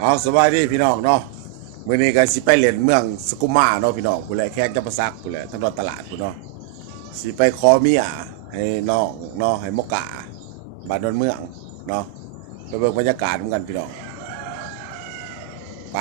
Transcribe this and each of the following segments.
เอาสบายดีพี่น้องเนาะมื้อนี้ก็สิไปเล่นเมืองสกุมาเนาะพี่น้องผู้แลแข้งจับประซักผู้แลทั้งดอตลาดผู้เนาะสิไปขอเมียให้น้องเนาะให้มกกาบ้านดอนเมืองเนาะไปเบิ่งบรรยากาศเหมือนกันพี่น้องไป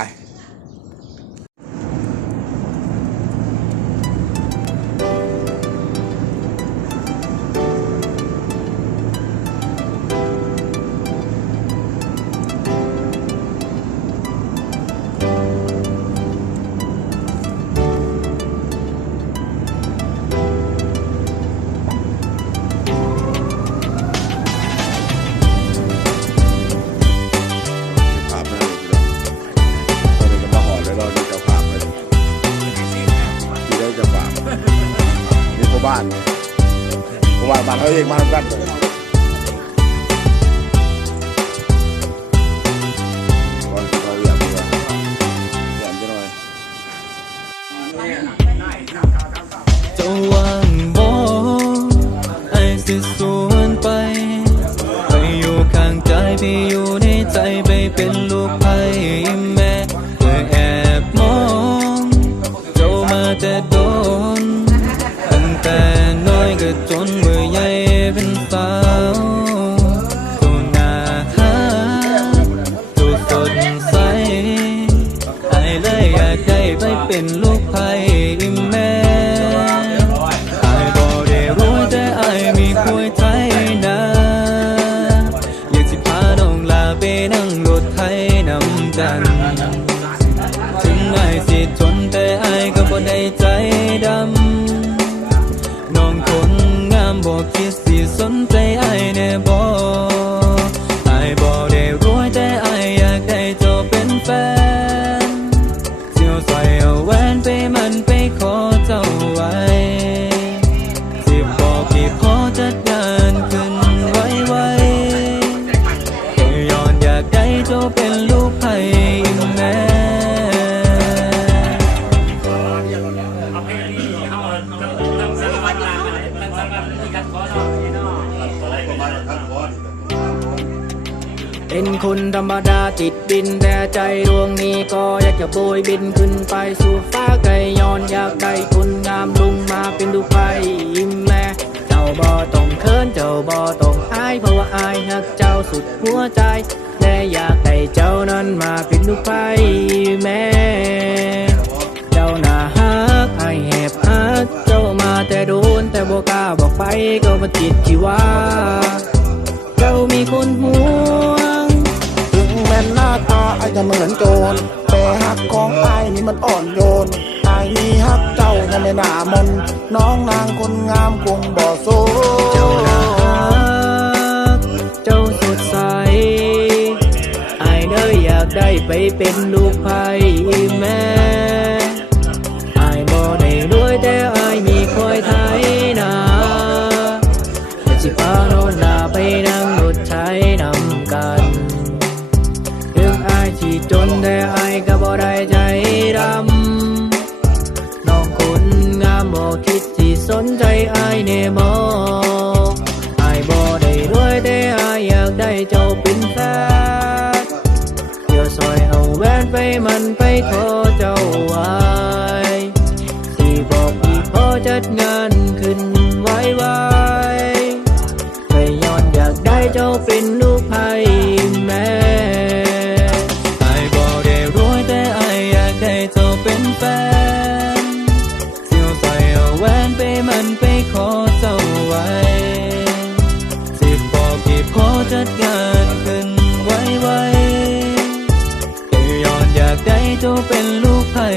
บ้านพ่อบ้านบ้านเขาเองมาทำกันเลยก่อน เป็นลูกไผ่แม่ไอ้บ่ได้รู้แต่ไอ้มีคุยไทยนะอยากสิพาน้องลาไปนั่งรถไทยนำกัน ถึงไอ้สิจนแต่ไอ้ก็บ่ได้ใจดำน้องคนงามบ่คิดสิส รรมดาจิตบินแต่ใจดวงนี้ก็อยากจะโบยบินขึ้นไปสู่ฟ้าไกลย้อนอยากได้คนงามลงมาเป็นดูไปยิ้มแม่เจ้าบ่ต้องเขินเจ้าบ่ต้องอายเพราะว่าอายหักเจ้าสุดหัวใจและอยากได้เจ้านั้นมาเป็นดูไปแม่เจ้าหน้าฮักไอแหบฮักเจ้ามาแต่โดนแต่บ่กล้าบอกไปก็มาจิตที่ว่า เจ้ามีคนห่ว ตาไอายจะเหมือนโจรแต่หักของไอายนี่มันอ่อนโยนไอายมีฮักเจ้าในไม่น่ามนน้องนางคนงามคงบ่โซเจ้าน่ารักเจ้าสดใสไอายเด้ออยากได้ไปเป็นลูกไผ่แม่ วนไปมันไปขอเจ้าไว้ที่บอกอีพอจัดงานขึ้นไว้ไว้ไปย้อนอยากได้เจ้าเป็นลูกไผ่แม่ไอ้บ่ได้รวยแต่ไอ้อยากได้เจ้าเป็นแฟนเสียวใส่เอาแหวนไปมันไปขอเจ้าไว้ ส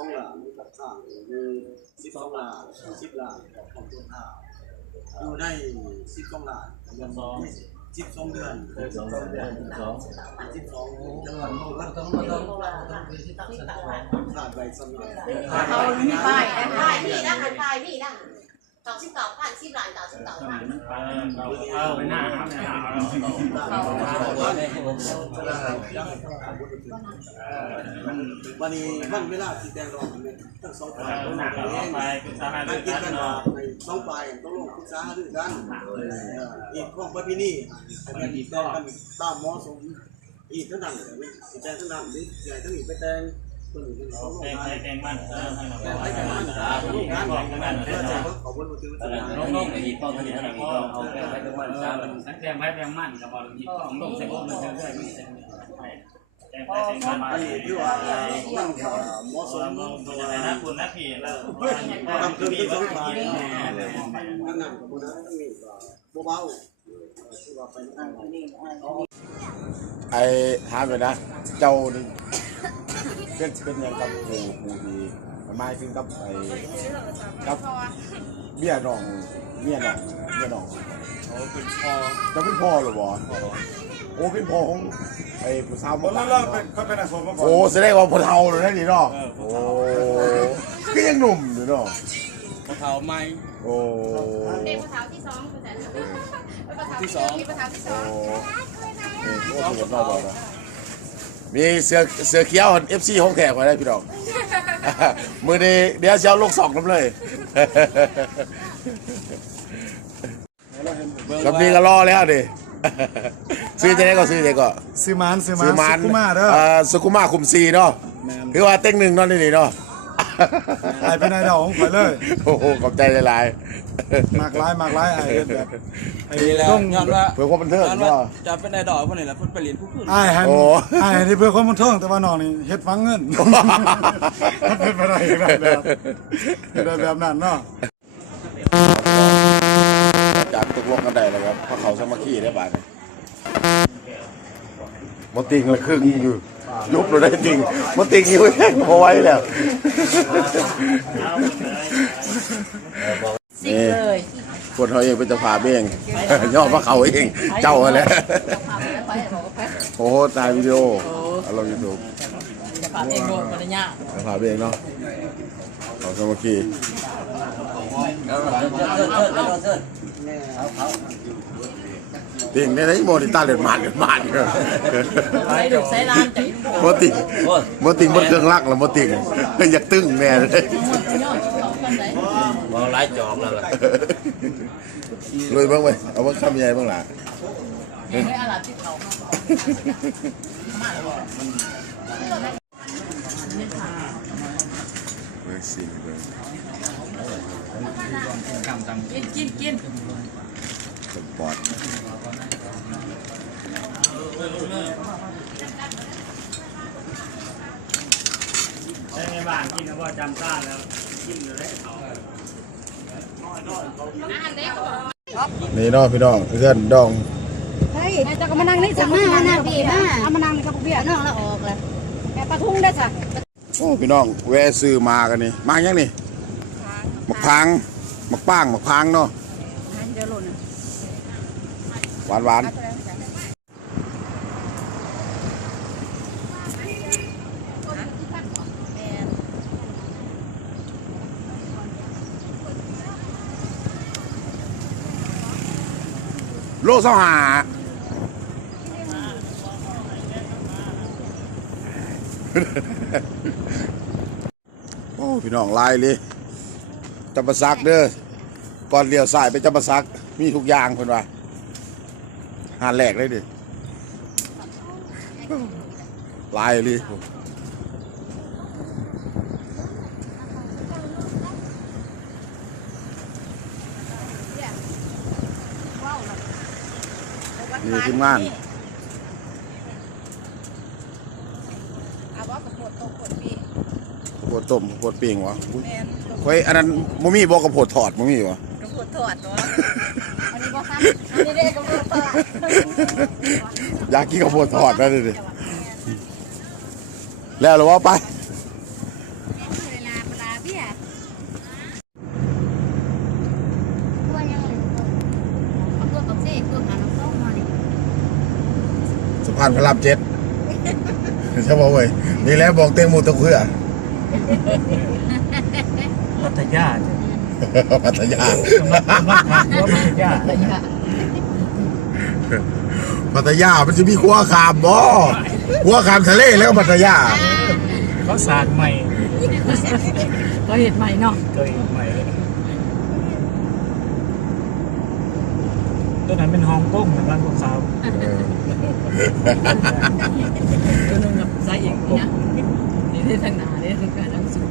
องหลานข้างคือสิบสองหลานสิบหลานของต้นห้าอยู่ได้สิบสองหลานเดือน สองสิบสองเดือนสองเดือนสองสิบสองเดือนก็ต้องก็ต้องขาดใบสมัครขาดเขาใบมีป้ายนะป้ายพี่นะหันป้ายพี่นะเก้าสิบเก้าพันสิบล้านเก้าสิบเก้าพันเอาไปหน้าครับหน้าเอาวันนี้วันเวลาสีแดงรอผมเนี่ยทั้งสองฝ่ายหน้าเอาไปคือสาหัสนัด้วกยกินกันกันเนาะในสองฝ่ายต้องลงปรึกษาด้วยกันอีกของประเพณีแต่เป็นอีกแต่กันตามเหมาะสมอีกเท่านั้นสีแดงเท่านั้นหรือใหญ่ทั้งอีกไปแดงตัวหนึ่งเป็นสองแกงงไทยแกงมันเออแต่ให้กันนั่นลูกกันเพื่อจะขอบคุณผู้ถือวัฒนธรรมลงไปอีกต้องผลิตอะไรก็เอาแกงไทยแกงมันจ้ามันแกงไทยแกงมันกับบอลนี้ของลงเซ็งมันเรื่อยๆไม่ใช่แกงไทยแกงมันอันนี้ที่ว่ามันเหมาะสมเราจะได้นักบุญนักผีแล้วทำเกินเป็นสองฝ่ายนั่นนั่นกับพวกนั้นมีเบาๆที่ว่าไปนั่งไอ้ถามเลยนะ เจ้านี่เป็นเป็นยังกับผู้ผู้ดีหมายถึงกับไอ้กับเมียน้องเมียน้องเมียน้องโอ้เป็นพอจะเป็นพ่อหรือบ่โอ้เป็นพ่อของ ไอ้ผู้สาวมาแล้วเราเป็นเขาเป็นอาสมมาก่อนโอ้แสดงว่าพ่อเฒ่าเลยนะนี่เนาะโอ้ก็ยังหนุ่มอยู่เนาะพอเท้าไม้โอ้เด็กภาษาที่สองภาษาที่สองมีภาษาที่สองโอ้นี่โอ้สุดยอดเลยมีเสือเสือเขียวเอฟซีของแขกมาได้พี่น้องมือนี้เดี๋ยวจะเอาลงสองน้ำเลยกับนี้ก็รอแล้วดิ ซื้อจะได้ก็ซื้อจะได้ก็ซื้อมานซื้อมาซื้อมันสุกุมาเด้อเอ่อสุกุมาคุมซีเนาะคือว่าเต็งหนึ่งเนาะนี่นี่เนาะไอ้เป็นไอ้ดอกของข่อยเลยโอ้โหขอบใจหลายมากร้ายมากร้ายไอ้เฮ็ดแบบไอ้ดีแล้วต้องย้อนว่าๆเพื่อความบันเทิงย้อนว่าเนาะ จะเป็นนายดอกคนนี้แหละเพิ่นไปเรียนผู้ขึ้นไอ้หันโอ้ ไอ้หันที่เพื่อความบันเทิงแต่ว่าน้องนี่เฮ็ดฟังเงินมันเป็นไปได้แบบแบบแบบแบบนั้นเนาะ จากตกลงกันได้แล้วครับเพราะเขาสามัคคีได้บาดนี้มติงละครึ่งอยู่ยุบเราได้จริงมติงอยู่แค่พอไว้แล้วสิบเลยคนเขาเองเป็นเจ้าภาพเองย่อพระเขาเอง เจ้าอะไรไปบอกไปโอ้โหถ่ายวิดีโอเอาลงยูทูบจะพาเองโดนปัญญาเจ้าภาพเองเนาะเขาสามัคคี ติงเนี่ยนโมดิตาเดือดมานเดือดมานเใส่ดุใส่ร้านใจโมติงโมติงบนเครื่องรักแล้วโมติงอยากตึ้งแน่เลยมองไล่จอกแล้วล่ะรวยบ้างไหมเอาว่าคำใหญ่บ้างล่ะให้อาลัดที่เขามาแล้วเบอร์สี่เบอร์ กินกินกินสปอร์ตใช้ในบ้านกินแล้วก็จำต้านแล้วกินเลยเขาอาหารเด็กนี่เนาะพี่น้องเพื่อนดองเฮ้ยจ้าก็มานั่งนี่สักมามานั่งพี่มาเอามานั่งกับเบี้ยน้องแล้วออกเลยแกปลาทุ่งได้จ้ะโอ้พี่น้องแวะซื้อมากันนี่มายังนี่ หมักพังหมักป้างหมักพังเนาะเดี๋ยวหล่นหวานหวานโลสองหาโอ้ พี่น้องลายเลย จำปาซักเด้อก่อนเลี้ยวซ้ายไปจำปาซักมีทุกอย่างเพิ่นว่าหาแหลกเลยดิลายเลยนี่ทีมงานเอาว่ากับปวดตกปวดปีโพดต้มโพดปิ้งวะอุ๊ยแมน เฮ้ยอันนั้นมมีบอกกับโพดถอดมมีวะกับปวดถอดวะอันนี้บ่ซ้ำอันนี้เด็กกับปวดถอดอยากกินกับโพดถอดนั่นเลยดิแล้วเหรือว่าไป เวลาเวลาเบี้ยตัวยังเลยเอาตัวกับเซ่ตัวหาน้ำส้มมานี่สะพานพระรามเจ็ดใช่ป่าวเว้ยนี่แหละบอกเต็งหมูตะเพื่อ พัทยาพัทยาพัทยามันจะมีขัวขามบ่ขัวขามทะเลแล้วก็พัทยาเขาสารใหม่เราเห็นใหม่เนาะเคยใหม่ตัวนั้นเป็นฮ่องกงนะร้านพวกสาวตัวนึงกับใส่เองนะนี่ได้ทางหนาได้ทางการทางสูง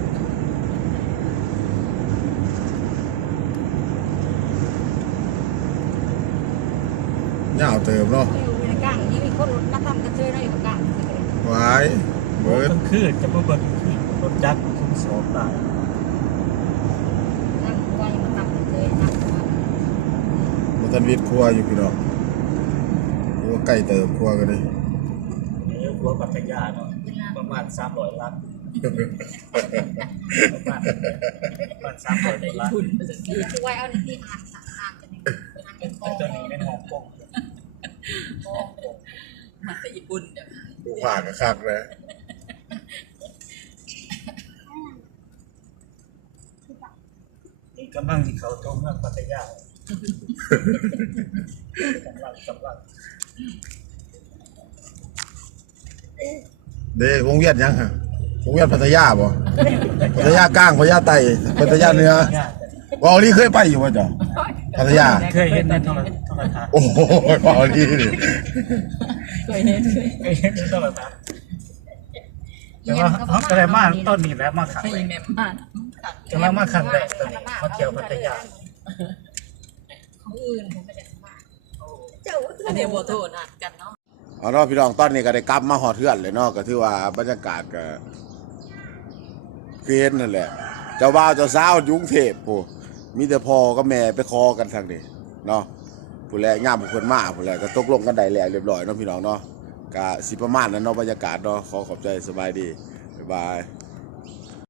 เงาวเติมเนาะอยู่ในกลางนี่มีคนรถนักทำกันเจอได้กับกลางไว้เบิร์ดกลางคืนจะมาเบิกคืนรถจักรคุ้มสองตายนั่งไว้มาทำกันเจอนั่งมาทันวิทย์ครัวอยู่พี่น้องครัวไก่เติมครัวกันเลยเดี๋ยวกลัวปัตยาเนาะประมาณสามร้อยล้านประมาณประมาณสามร้อยล้านคุณช่วยเอาในที่อ่านสามอ่านกันอ่านกันพอตัวนี้เป็นฮ่องกง มาแต่ญี่ปุ่นเดี๋ยวดูผ่านกับคักเลยกำลังที่เขาตรงเมืองปัตยากำลังกำลังเด้วงเวียนยังฮะวงเวียนพัทยาบ่พัทยากลางพัทยาใต้พัทยาเหนือวอลลี่เคยไปอยู่ป่ะจ๊ะพัทยา เคยเห็นในโทรโทรทัศน์โอ้โหวอลลี่นี่ เคยเห็นเคยเคยเห็นในโทรทัศน์แต่ว่าเขาก็ได้มาต้นนี้แล้วมาขังเคยเลยแม่มาจะมามาขังเลยตัวนี้มาเที่ยวพัทยาของอื่นผมไม่ได้มาเจ้าอันนี้บัวโทษอ่านกันเนาะเอาเนาะพี่น้องตอนนี้ก็ได้กลับมาหอดเทือนเลยเนาะก็ถือว่าบรรยากาศก็คือเห็นนั่นแหละ เจ้าบ่าวเจ้าสาวยุ่กรุงเทพปูมีแต่พ่อกับแม่ไปคอกันทางนี้เนาะ ผู้แลงามผู้คนมาผู้แลก็ตกลงกันได้แล้วเรียบร้อยเนาะพี่น้องเนาะก็สิประมาณนั้นเนาะบรรยากาศเนาะขอขอบใจสบายดีบ๊ายบาย